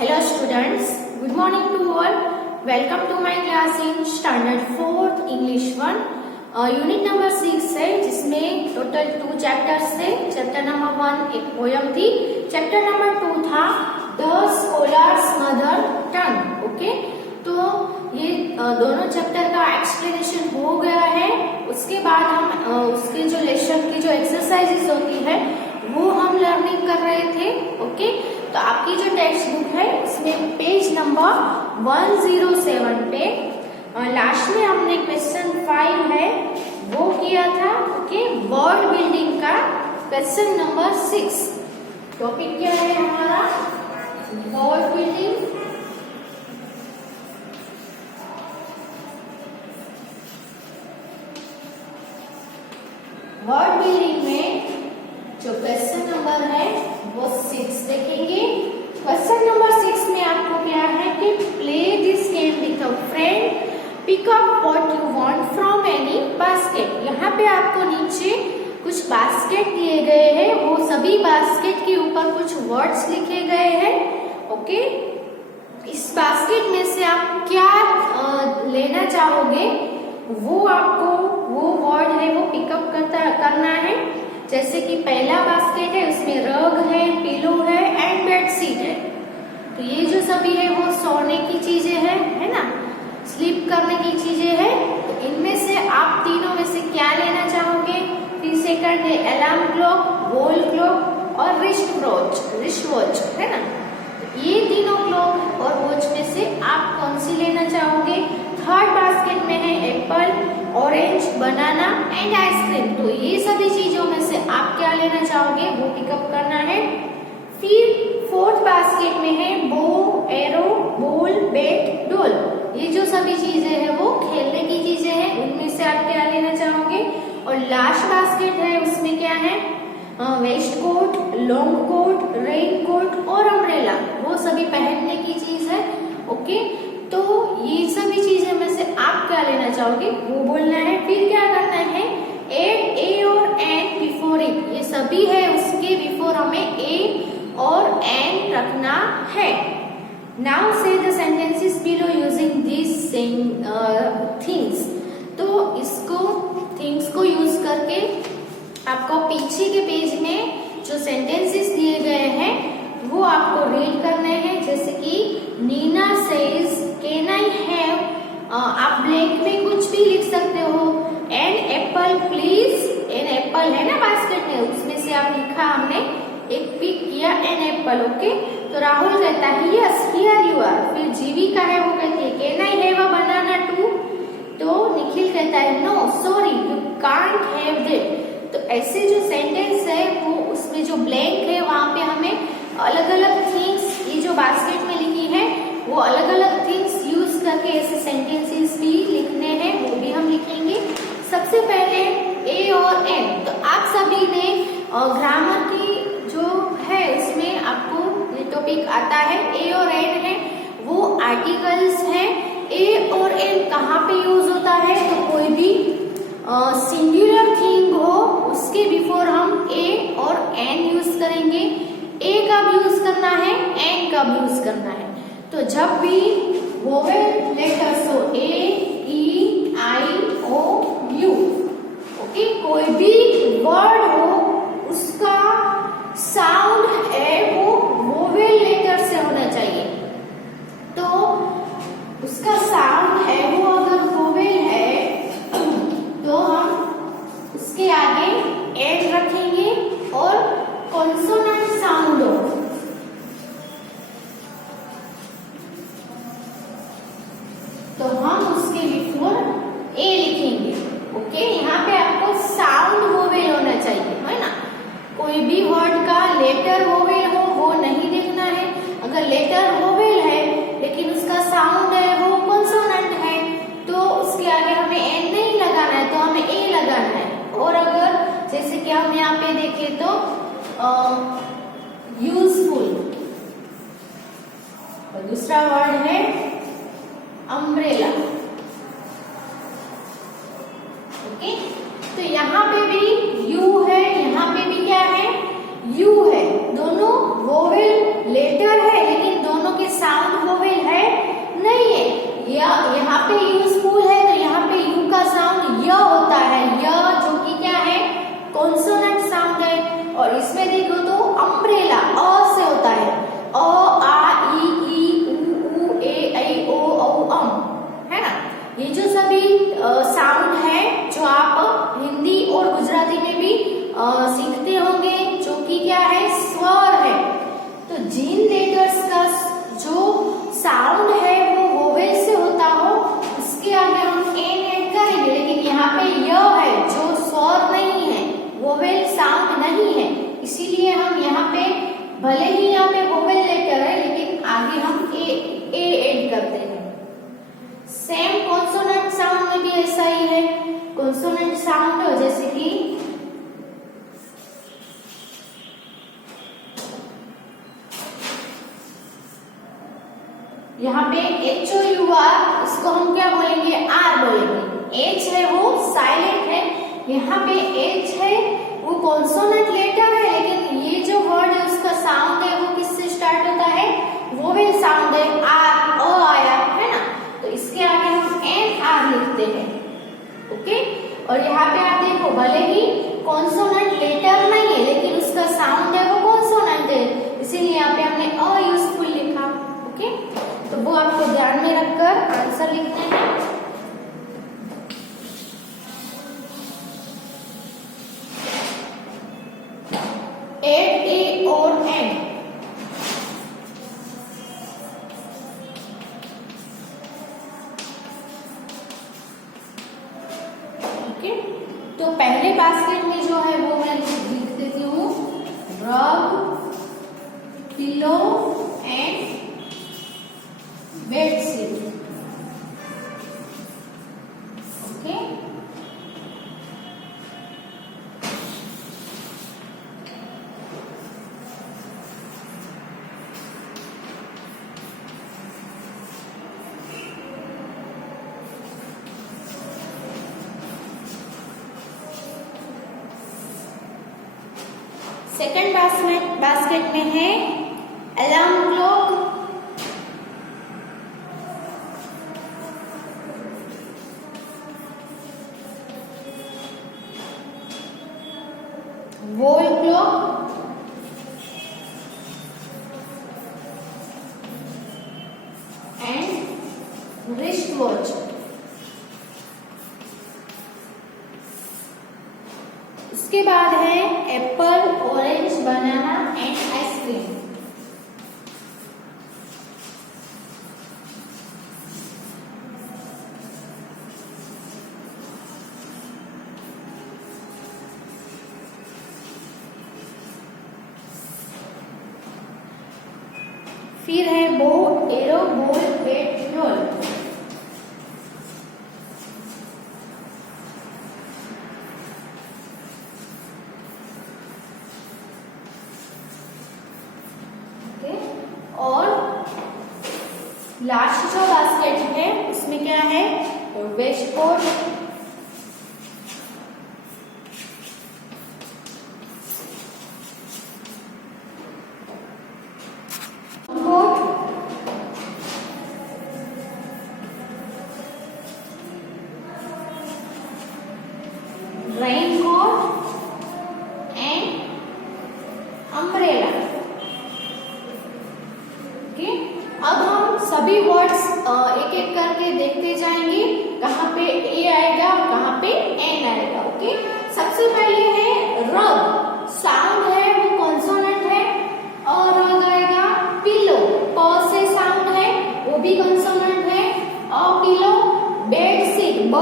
Hello students, good morning to all. Welcome to my class in Standard 4 English 1. Unit number 6 है जिसमें total 2 chapters थे. Chapter number 1 एक poem थी. Chapter number 2 था the scholars mother tongue. Okay, तो ये दोनों चैप्टर का एक्सप्लेनेशन हो गया है. उसके बाद हम उसके जो लेसन की जो एक्सरसाइजेस होती है वो हम लर्निंग कर रहे थे. ओके, तो आपकी जो टेक्स्ट बुक है इसमें पेज नंबर 107 पे लास्ट में हमने क्वेश्चन 5 है वो किया था. ओके, वर्ड बिल्डिंग का क्वेश्चन नंबर 6. टॉपिक क्या है हमारा? Word building. वर्ड बिल्डिंग में जो क्वेश्चन नंबर है वो 6 देखेंगे. क्वेश्चन नंबर 6 में आपको क्या है कि play this game with a friend, pick up what you want from any basket. यहाँ पे आपको नीचे कुछ बास्केट दिए गए हैं. वो सभी बास्केट के ऊपर कुछ वर्ड्स लिखे गए हैं. ओके, इस बास्केट में से आप क्या लेना चाहोगे वो आपको वो वर्ड है वो पिकअप करना है. जैसे कि पहला बास्केट है उसमें रग है, पिलो है एंड बेडशीट है. तो ये जो सभी है वो सोने की चीजें हैं, है ना, स्लीप करने की चीजें हैं. तो इनमें से आप तीनों में से क्या लेना चाहोगे? फिर सेकंड है अलार्म क्लॉक, वॉल क्लॉक और रिस्ट वॉच, है ना. ये तीनों क्लॉक और वॉच में से आप कौन सी लेना चाहोगे? थर्ड बास्केट में है apple, orange, banana and ice cream. तो ये सभी चीजों में से आप क्या लेना चाहोगे वो पिकअप करना है. फिर फोर्थ बास्केट में है bow, arrow, ball, bat, doll. ये जो सभी चीजें हैं वो खेलने की चीजें हैं. उनमें से आप क्या लेना चाहोगे? और लास्ट बास्केट है उसमें क्या है? Waste coat, long coat, rain coat और अम्ब्रेला. वो सभी पहनने की चीज है. ओके, तो ये सभी चीजें में से आप क्या लेना चाहोगे वो बोलना है. फिर क्या करना है? एड ए और एन बिफोर इट. ये सभी है उसके बिफोर हमें ए और एन रखना है. नाउ से the sentences below using this things. तो इसको थिंग्स को यूज करके आपको पीछे के पेज में जो सेंटेंसेस दिए गए हैं वो आपको रीड करने हैं. जैसे कि Neena says can I have, आप ब्लैंक में कुछ भी लिख सकते हो. An apple please. An apple है ना बास्केट में, उसमें से आप लिखा, हमने एक पिक किया एन एप्पल. ओके, तो राहुल कहता है यस हियर यू आर. फिर जीविका है वो कहती है can I have a banana too. तो निखिल कहता है no sorry you can't have that. तो ऐसे जो सेंटेंस है वो उसमें जो ब्लैंक है वहां पे हमें अलग अलग थिंग्स, ये जो बास्केट में लिखी है वो अलग अलग थिंग्स यूज करके ऐसे सेंटेंसेस भी लिखने हैं, वो भी हम लिखेंगे. सबसे पहले ए और एन. तो आप सभी ने ग्रामर की जो है इसमें आपको ये टॉपिक आता है. ए और एन है वो आर्टिकल्स है. ए और एन कहाँ पे यूज होता है? तो कोई भी सिंगुलर थिंग हो उसके बिफोर हम ए और एन यूज करेंगे. ए कब यूज करना है, एन कब यूज करना है? तो जब भी वोवेल लेटर्स हो ए, ई, आई, ओ, यू. ओके, कोई भी वर्ड हो उसका साउंड है वो वोवेल लेटर से होना चाहिए. तो उसका साउंड है वो अगर वोवेल है तो हम उसके आगे एन रखेंगे. और कॉन्सोनेंट साउंड हो तो हम उसके बिफोर ए लिखेंगे. ओके, यहाँ पे आपको साउंड वोवेल होना चाहिए, है ना. कोई भी वर्ड का लेटर वोवेल हो वो नहीं देखना है. अगर लेटर वोवेल है लेकिन उसका साउंड है वो कॉन्सोनेंट है तो उसके आगे हमें एन नहीं लगाना है, तो हमें ए लगाना है. और अगर जैसे कि हम यहाँ पे देखें तो यूजफुल, और दूसरा वर्ड है अम्ब्रेला. ओके, तो यहाँ पे भी यू है, यहाँ पे भी क्या है? यू है. दोनों वोवेल लेटर है लेकिन दोनों के यहाँ पे HOUR, इसको हम क्या बोलेंगे, R बोलेंगे। H है वो साइलेंट है, यहाँ पे H है वो कॉन्सोनेंट लेटर है, लेकिन ये जो वर्ड है उसका साउंड है वो किससे स्टार्ट होता है, वोवेल साउंड है, R, अ आया है ना, तो इसके आगे हम NR लिखते हैं। ओके, और यहाँ पे आप देखो भले ही कॉन्सोनेंट लेटर नहीं है, लेकिन उसका साउंड है वो कॉन्सोनेंट है, इसीलिए यहाँ पे हमने अयूजफुल लिखा। ओके, तो वो आपको ध्यान में रखकर आंसर लिखते हैं। एट, ए और एन। ओके, तो पहले बास्केट में जो है वो मैं लिख देती हूँ rug, pillow and bedsheet. Okay, second basket में है alarm clock, wall clock, and wristwatch. उसके बाद है apple, orange, banana and ice cream. फिर है bow, arrow, ball, bat, ball. और लास्ट जो बास्केट है उसमें क्या है, waste coat, rain coat and umbrella. Okay, अब हम सभी वर्ड्स एक एक करके देखते जाएंगे, कहाँ पे ए आएगा और कहाँ पे एन आएगा। ओके, सबसे पहले है रग, साउंड है वो कॉन्सोनेंट है, और रग आएगा। पिलो, प से साउंड है वो भी कॉन्सोनेंट है, और पिलो। बेडशीट, ब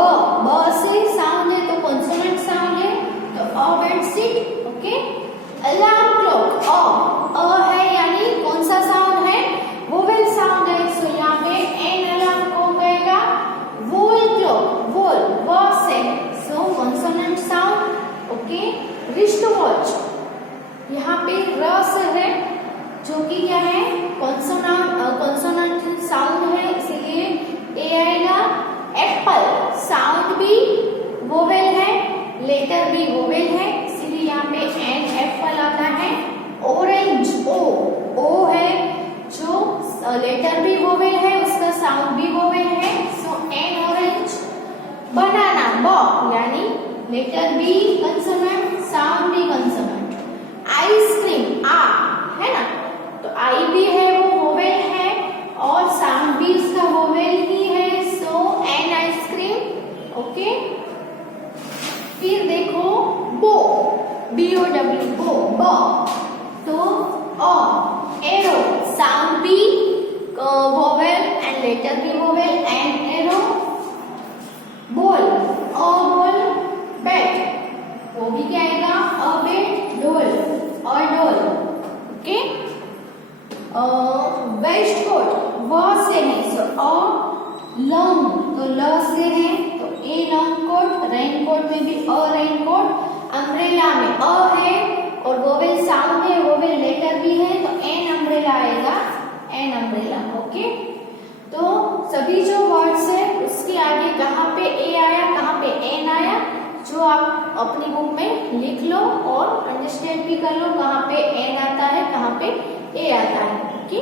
से साउंड है तो कॉन्सोनेंट साउंड है, तो अ बेडशीट। ओके, अलार्म क्लॉक, अ है यानी कौन सा साउंड है, वोवेल साउंड है, सो यहाँ पे एन अलार्म क्लॉक आएगा। वॉल क्लॉक, वॉल व से, so consonant sound. Okay, wrist watch, यहाँ पे र से है जो कि क्या है, कॉन्सोनेंट साउंड है, इसीलिए ए आएगा। एप्पल, साउंड भी वोवेल है, लेटर भी वोवेल है, इसीलिए यहाँ पे एन एप्पल आता है। ऑरेंज, ओ है जो लेटर भी वोवेल है, उसका साउंड भी वोवेल है, सो एन ऑरेंज। बनाना, ब यानी लेटर भी कंसोनेंट, साउंड भी कंसोनेंट। आइसक्रीम, आ है ना, तो आई भी है वो वोवेल है, और साउंड भी इसका वोवेल ही है, सो एन आइसक्रीम। ओके, फिर देखो बो, BOW, बो, तो एरो, साउंड भी वोवेल एंड लेटर भी vowel, and arrow. Ball, ball, bat, वो भी क्या आएगा, अ बैट, डोल, और डोल। ओके, वेस्ट कोट, व से है, सो लॉन्ग, तो ल से है तो a long coat. Rain coat में भी अ रेन कोट। अम्ब्रेला में अ है और वोवेल साउंड है, वोवेल लेटर भी है, तो एन अम्ब्रेला आएगा, एन अम्ब्रेला। ओके, तो सभी जो वर्ड्स है उसके आगे कहाँ पे ए आया, कहाँ पे एन आया, जो आप अपनी बुक में लिख लो और अंडरस्टैंड भी कर लो कहाँ पे एन आता है, कहाँ पे ए आता है। Okay,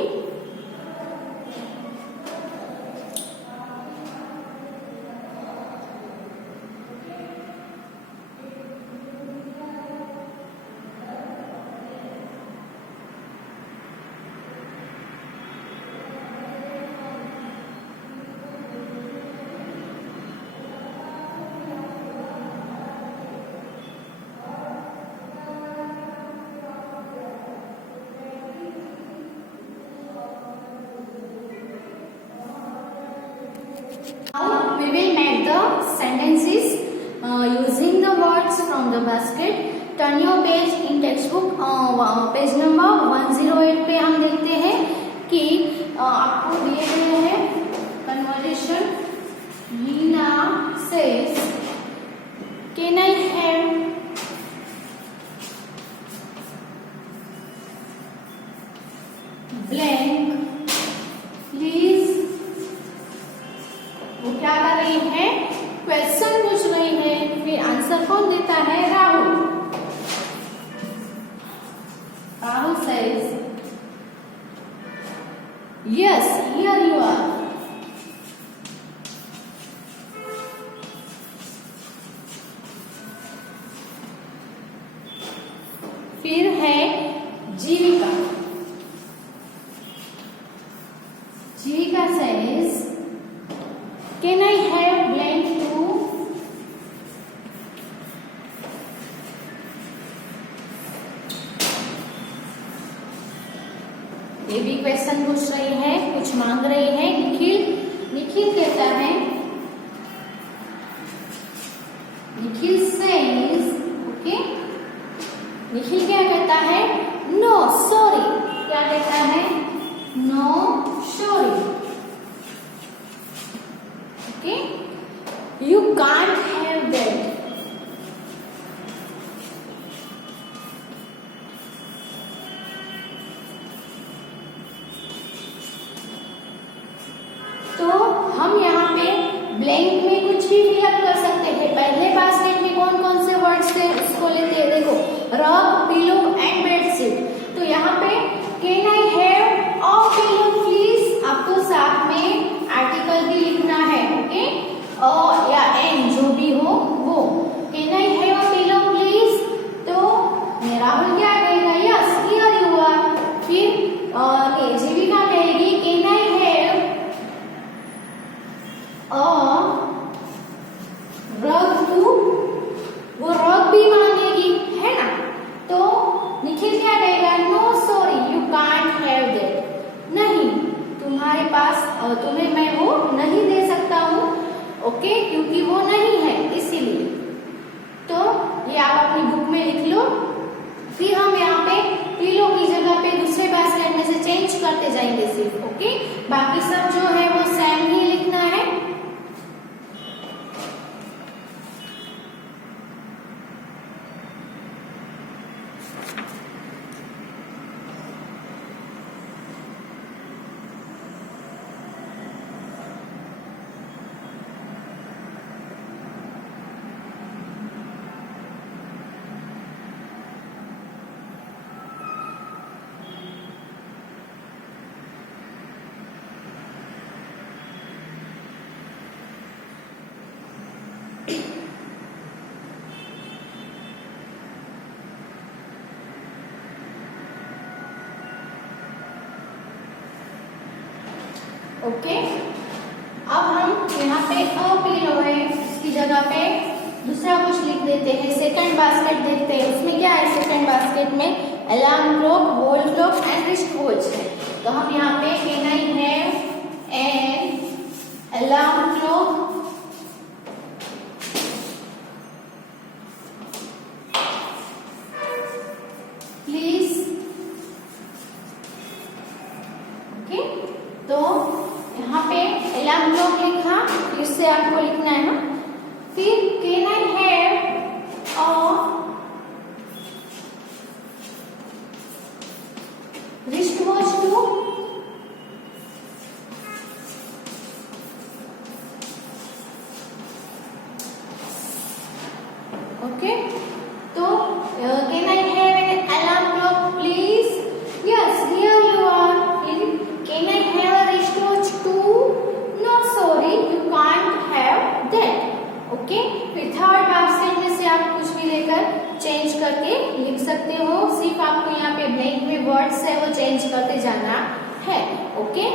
now we will make the sentences using the words from the basket. Turn your page in textbook, page number 108 पे हम देखते हैं कि आपको दिए गए हैं conversation. Meena says, can I have blank please? वो क्या कर रही है, क्वेश्चन पूछ रही है। फिर आंसर कौन देता है, Rahul. Rahul says, yes, here you are. फिर है जीविका। जीविका says, can I have blank too? ये भी क्वेश्चन पूछ रही है, कुछ मांग रही है। निखिल कहता है, निखिल says, ओके, निखिल क्या कहता है, नो सॉरी। क्या कहता है, no sorry. Okay, you can't have that. तो हम यहाँ पे ब्लैंक में कुछ भी फिलअप कर सकते हैं। पहले बास्केट में कौन कौन से वर्ड्स थे उसको लेते हैं। देखो, रग, पिलो एंड बेडशीट। तो यहाँ पे can I have a pillow please, आपको साथ में आर्टिकल भी लिखना है। ओके, अ या एन जो भी हो वो। Can I have a pillow please, तो राहुल क्या कहेगा, यस हियर यू आर। फिर जीविका कहेगी, कैन आई हैव रग टू, वो रग भी मांगेगी, है ना। तो निखिल क्या कहेगा, no sorry you can't have that. नहीं, तुम्हारे पास तुम्हें मैं वो नहीं दे सकता हूँ। ओके, क्योंकि वो नहीं है इसीलिए। तो ये आप अपनी बुक में लिख लो। फिर हम यहाँ पे पिलो की जगह पे दूसरे बास्केट में से चेंज करते जाएंगे सिर्फ। ओके, बाकी सब जो है वो सेम ही लिखना है। ओके, अब हम यहाँ पे अ पिलो है, इसकी जगह पे दूसरा कुछ लिख देते हैं। सेकंड बास्केट देखते हैं, उसमें क्या है। सेकंड बास्केट में alarm clock, wall clock and wrist watch है। तो हम यहाँ पे can I have an alarm clock, please. Okay, तो यहाँ पे अलार्म क्लॉक लिखा, इससे आपको लिखना है ना। फिर can I have wrist watch too, okay, तो can I have an alarm clock please? Yes, here you are. Can I have a wrist watch too? No sorry, you can't have that. Okay, फिर third basket में से आप कुछ भी लेकर change करके लिख सकते हो. सिर्फ आपको यहाँ पे ब्लैंक में वर्ड्स है वो चेंज करते जाना है. ओके,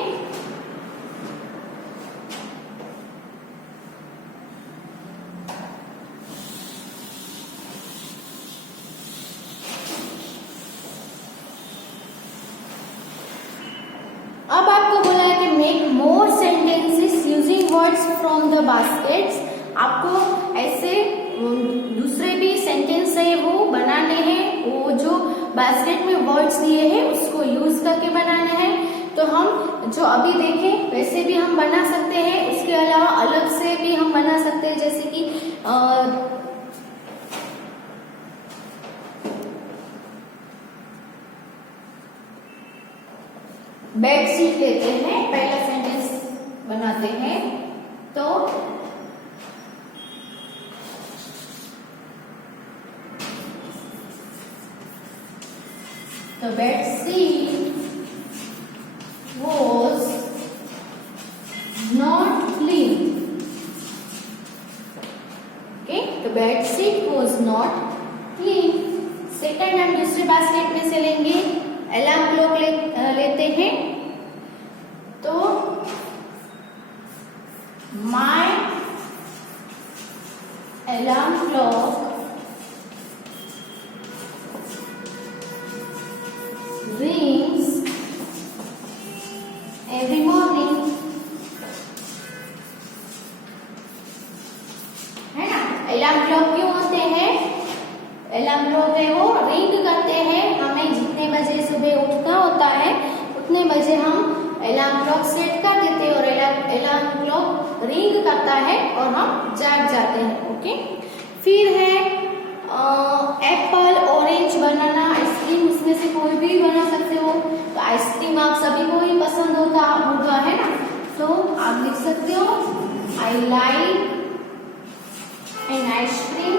अब आपको बोला है कि make more sentences using words from the baskets. आपको ऐसे दूसरे भी सेंटेंस है वो बनाने हैं. वो जो बास्केट में वर्ड्स दिए हैं उसको यूज करके बनाना है. तो हम जो अभी देखें वैसे भी हम बना सकते हैं. उसके अलावा अलग से भी हम बना सकते हैं, जैसे कि बेडशीट लेते हैं. पहला सेंटेंस बनाते हैं. तो bedsheet was not clean. Okay, the bedsheet was not clean. Second हम दूसरे बास्केट में से लेंगे. अलार्म क्लॉक लेते हैं. तो my alarm clock rings every morning. है ना, अलार्म क्लॉक क्यों होते हैं? अलार्म क्लॉक है वो रिंग करते हैं. हमें जितने बजे सुबह उठना होता है उतने बजे हम अलार्म क्लॉक सेट कर देते हैं और अलार्म क्लॉक रिंग करता है और हम जाग जाते हैं. ओके, फिर है एप्पल, ऑरेंज, बनाना, आइसक्रीम. उसमें से कोई भी बना सकते हो. तो आइसक्रीम आप सभी को ही पसंद होता होगा, है ना. तो आप लिख सकते हो I like an ice cream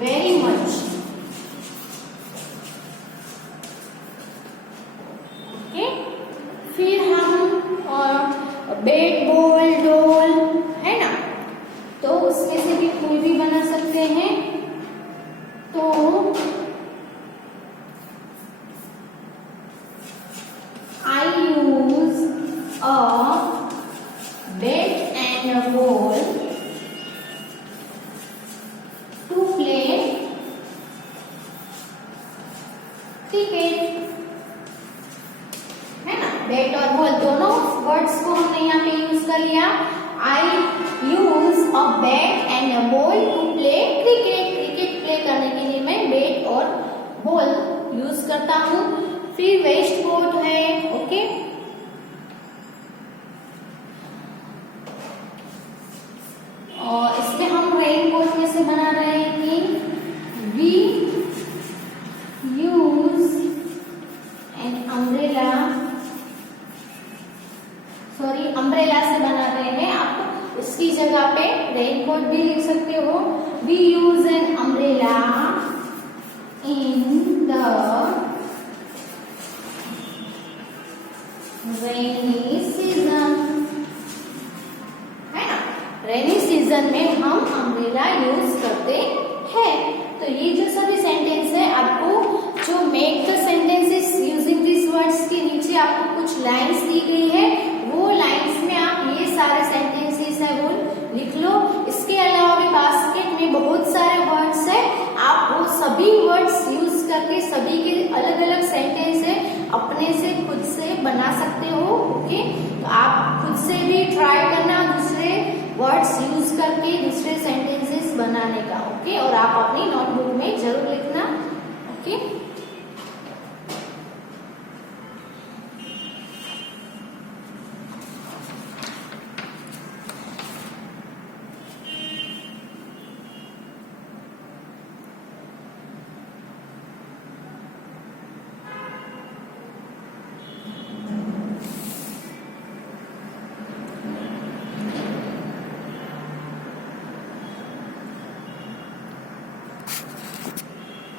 very much. Okay, फिर हम बैट बॉल, डॉल, है ना. तो उसमें से भी कोई भी बना सकते हैं. तो I use a bat and a ball to play cricket. है ना, बैट और बॉल दोनों वर्ड्स को हमने यहाँ पे यूज कर लिया. I use a bat and a ball to play cricket. Cricket play करने के लिए मैं बैट और बॉल यूज करता हूँ. फिर वेस्ट कोट है. ओके, और इसमें हम रेन कोट में से बना रहे हैं कि we use an umbrella. Sorry, umbrella से बना रहे हैं. आप उसकी जगह पे रेन कोट भी लिख सकते हो. We use an umbrella in the rainy season. है ना, रेनी सीजन में हम अम्ब्रेला यूज करते हैं. तो ये जो सभी सेंटेंस है, आपको जो make the sentences using this words के नीचे आपको कुछ लाइंस दी गई है. वो लाइंस में आप ये सारे सेंटेंसेस है वो लिख लो. इसके अलावा भी बास्केट में बहुत सारे वर्ड्स है. आप वो सभी वर्ड्स यूज करके सभी के अलग अलग सेंटेंस है अपने से खुद से बना सकते हो. ओके, तो आप खुद से भी ट्राई करना दूसरे वर्ड्स यूज करके दूसरे सेंटेंसेस बनाने का. ओके, और आप अपनी नोटबुक में जरूर लिखना. ओके,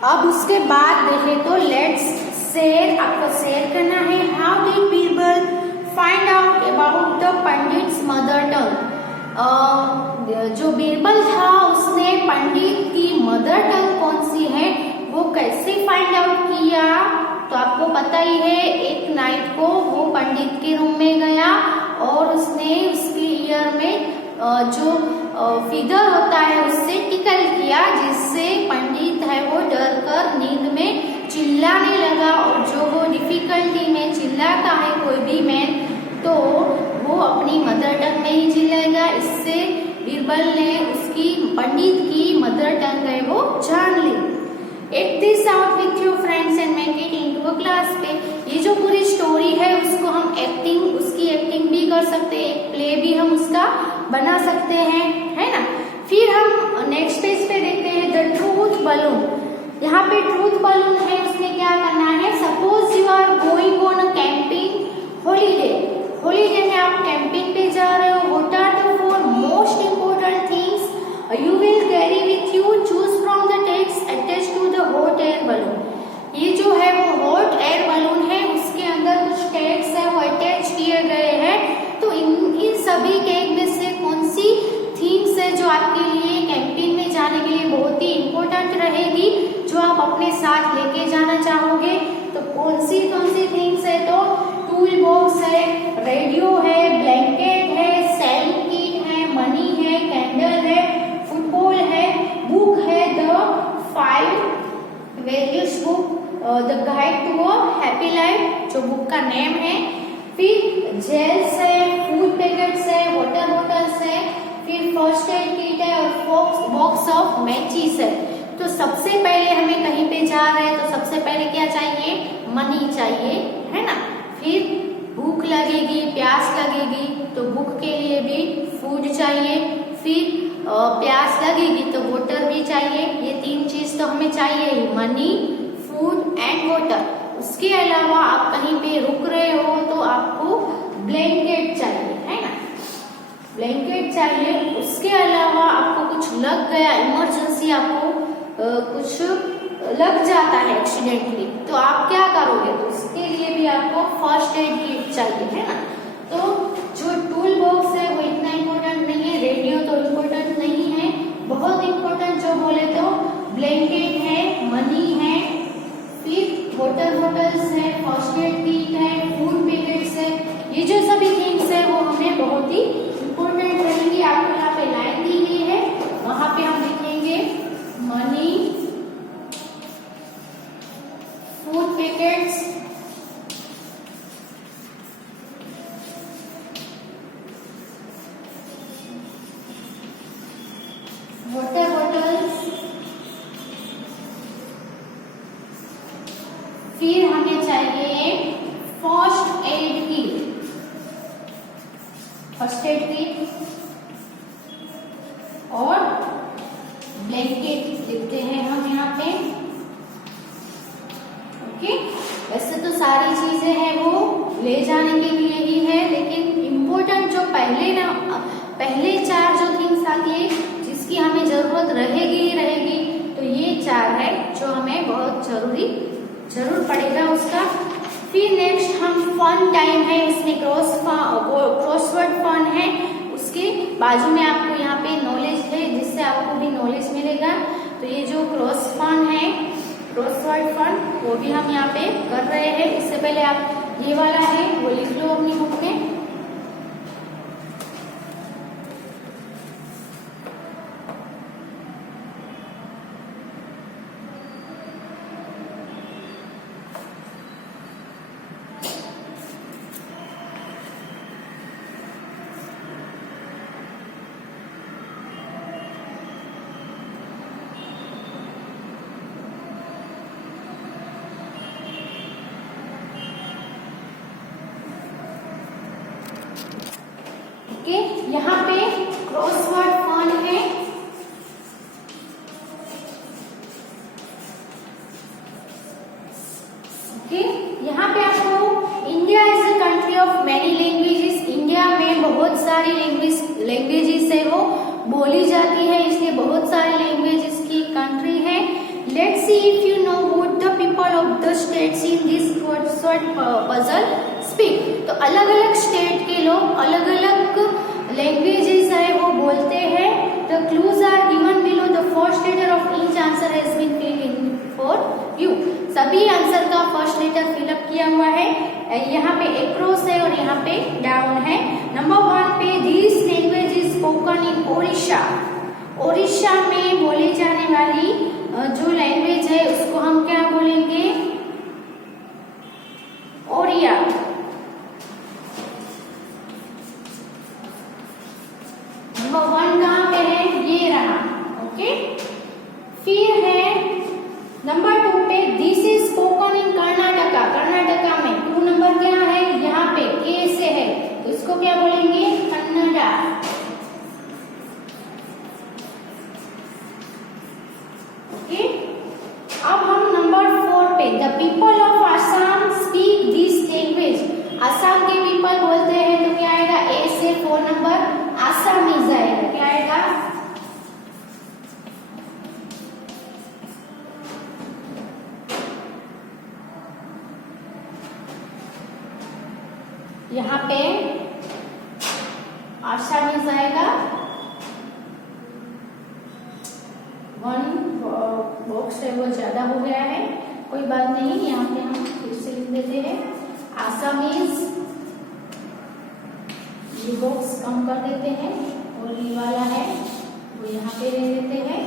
अब उसके बाद देखें तो लेट्स शेयर, आपको शेयर करना है। How did Birbal find out about the pandits mother tongue. जो बीरबल था उसने पंडित की मदर टंग कौन सी है वो कैसे फाइंड आउट किया। तो आपको पता ही है, एक नाइट को वो पंडित के रूम में गया और उसने उसके ईयर में जो फिगर होता है उससे टिकल किया, जिससे पंडित है वो डर कर नींद में चिल्लाने लगा। और जो वो डिफिकल्टी में चिल्लाता है कोई भी मैन, तो वो अपनी मदर टंग में ही चिल्लाएगा। इससे बीरबल ने उसकी पंडित की मदर टंग है वो जान ली। Act this out with your friends and make it into a class play. ये जो पूरी स्टोरी है उसको हम उसकी एक्टिंग भी कर सकते हैं, एक प्ले भी हम उसका बना सकते हैं, है ना। फिर हम नेक्स्ट पेज पे देखते हैं द ट्रूथ बलून। यहाँ पे ट्रूथ बलून है, उसमें क्या करना है। Suppose you are going on a camping holiday. Holiday में आप कैंपिंग पे जा रहे हो। What are the 4 most important things you will carry with you. Choose from the text attach to the hot air balloon. ये जो है वो हॉट एयर बलून है, उसके अंदर कुछ टैग्स है वो अटैच किए गए हैं। तो इन सभी टैग में से कौन सी थीम्स है जो आपके लिए कैंपिंग में जाने के लिए बहुत ही इम्पोर्टेंट रहेगी, जो आप अपने साथ लेके जाना चाहोगे। तो कौन सी थिंग्स है, तो टूल बॉक्स है, रेडियो है, ब्लैंकेट है, सेलिंग किट है, मनी है, कैंडल है, फुटबॉल है, बुक है the 5 various book the guide to a happy life, जो बुक का नेम है। फिर जेल्स है, फूड पैकेट्स है, वाटर बॉटल्स है, फिर फर्स्ट एड किट है और बॉक्स ऑफ मैचिस है। तो सबसे पहले हमें कहीं पे जा रहे हैं तो सबसे पहले क्या चाहिए, मनी चाहिए, है ना। फिर भूख लगेगी, प्यास लगेगी, तो भूख के लिए भी फूड चाहिए। फिर प्यास लगेगी तो वाटर भी चाहिए। ये 3 चीज तो हमें चाहिए ही, मनी, फूड एंड वाटर। उसके अलावा आप कहीं पे रुक रहे हो तो आपको ब्लैंकेट चाहिए, है ना, ब्लैंकेट चाहिए। उसके अलावा आपको कुछ लग गया, इमरजेंसी आपको कुछ लग जाता है एक्सीडेंटली, तो आप क्या करोगे, तो उसके लिए भी आपको फर्स्ट एड किट चाहिए, है ना। तो जो टूल बॉक्स है वो इतना इम्पोर्टेंट नहीं है, रेडियो तो इम्पोर्टेंट नहीं है। बहुत इम्पोर्टेंट जो बोले तो ब्लैंकेट है, मनी है, फिर वाटर बॉटल्स है, फर्स्ट एड किट है, फूड पैकेट्स है। ये जो सभी थिंग्स है वो हमें बहुत ही इम्पोर्टेंट रहेंगी। आपको यहाँ पे लाइन दी गई है, वहां पे हम लिखेंगे money, food packets, water bottles, फिर हमें चाहिए first aid kit, first aid kit और ब्लैंकेट लिखते हैं हम यहाँ पे। ओके, वैसे तो सारी चीजें हैं वो ले जाने के लिए ही है, लेकिन इम्पोर्टेंट जो पहले 4 जो थिंग्स आती है जिसकी हमें जरूरत रहेगी ही रहेगी, तो ये 4 है जो हमें बहुत जरूर पड़ेगा उसका। फिर नेक्स्ट हम फन टाइम है, इसमें क्रॉसवर्ड फन है, उसके बाजू में आपको यहाँ पे नॉलेज है जिससे आपको भी नॉलेज मिलेगा। तो ये जो क्रॉसवर्ड फन वो भी हम यहाँ पे कर रहे हैं। इससे पहले आप ये वाला है वो लिख लो अपनी बुक में। ओके, यहाँ पे क्रॉसवर्ड फन है। ओके, यहाँ पे आपको India is a country of many languages. India में बहुत सारी लैंग्वेजेस है वो बोली जाती है, इसलिए बहुत सारी लैंग्वेजेस की कंट्री है। Let's see if you crossword puzzle speak. तो अलग अलग स्टेट के लोग अलग अलग लैंग्वेजेस है वो बोलते हैं। The clues are given below, the first letter of each answer has been filled in for you. सभी आंसर का फर्स्ट लेटर फिलअप किया हुआ है। यहाँ पे अक्रॉस है और यहाँ पे डाउन है। नंबर 1 पे दिस लैंग्वेज इज स्पोकन इन ओडिशा। ओडिशा में बोली जाने वाली जो लैंग्वेज है उसको हम क्या बोलेंगे? ओडिया। नंबर 1 कहाँ पे है? ये रहा। ओके, फिर है नंबर 2 पे दिस इज स्पोकन इन कर्नाटका। कर्नाटका में 2 नंबर क्या है? यहाँ पे के से है तो इसको क्या बोलेंगे? कन्नड़ा। ओके, अब हम नंबर 4 पे the people of Assam speak this language. Assam के पीपल बोलते हैं तो क्या आएगा? ए से 4 नंबर आसामीज आएगा। क्या आएगा? यहाँ पे आसामीज आएगा। 1 बॉक्स है वो ज्यादा हो गया है, कोई बात नहीं, यहाँ पे हम फिर से लिख देते हैं आसामीज। ये बॉक्स कम कर देते हैं और ये वाला है वो यहाँ पे ले देते हैं।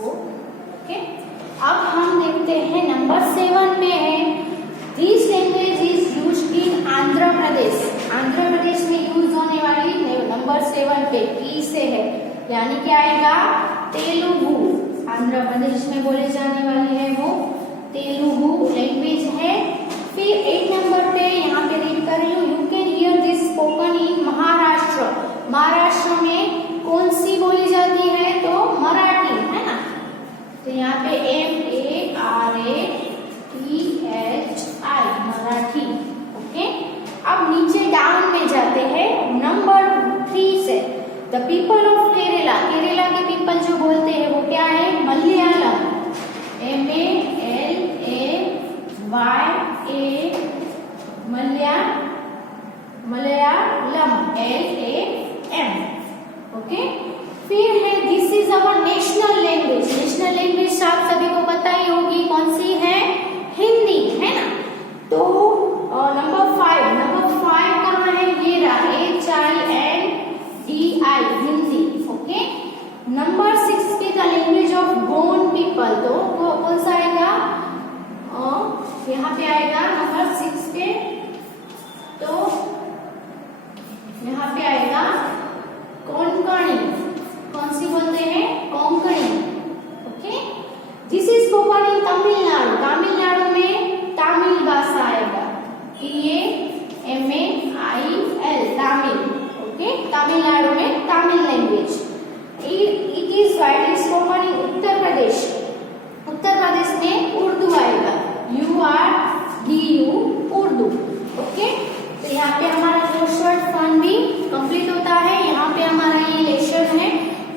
ओके, अब हम देखते हैं नंबर 7 में है this language is used in Andhra Pradesh. Andhra Pradesh में यूज होने वाली नंबर 7 पे टी से है, यानी क्या आएगा? तेलुगु। आंध्र प्रदेश में बोले जाने वाली है वो तेलुगु लैंग्वेज है। फिर 8 नंबर पे यहाँ पे रीड कर रही हूँ, you can hear this spoken in Maharashtra. Maharashtra में कौन सी बोली जाती है? तो मराठी, है ना। तो यहाँ पे MARATHI मराठी। ओके, अब नीचे डाउन में जाते हैं नंबर 3 से the people of Kerala. Kerala के पीपल जो बोलते हैं वो क्या है? Malayalam. MALAYA Malayalam LAM। Okay, फिर है this is our national language. National language आप सभी को पता ही होगी कौन सी है? हिंदी, है ना। तो नंबर 5 कहाँ है? ये रहा HINDI हिंदी। ओके, नंबर 6 पे the language of Gond people. तो कौन सा आएगा? यहाँ पे आएगा नंबर 6 पे, तो यहाँ पे आएगा कोंकणी। कौन सी बोलते हैं? Konkani. Okay, this is spoken in Tamil Nadu. Tamil Nadu में तमिल भाषा आएगा, TAMIL तमिल। ओके, तमिलनाडु में Tamil language. It is widely spoken in Uttar Pradesh. Uttar Pradesh में उर्दू आएगा, URDU उर्दू। ओके, तो यहाँ पे हमारा क्रॉसवर्ड फन भी कंप्लीट होता है। यहाँ पे हमारा ये लेसन है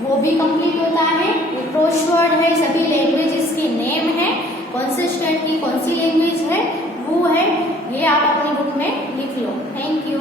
वो भी कंप्लीट होता है। ये क्रॉसवर्ड है, सभी लैंग्वेजेस की नेम है, कौन से स्टेट की कौन सी लैंग्वेज है वो है, ये आप अपनी बुक में लिख लो। Thank you.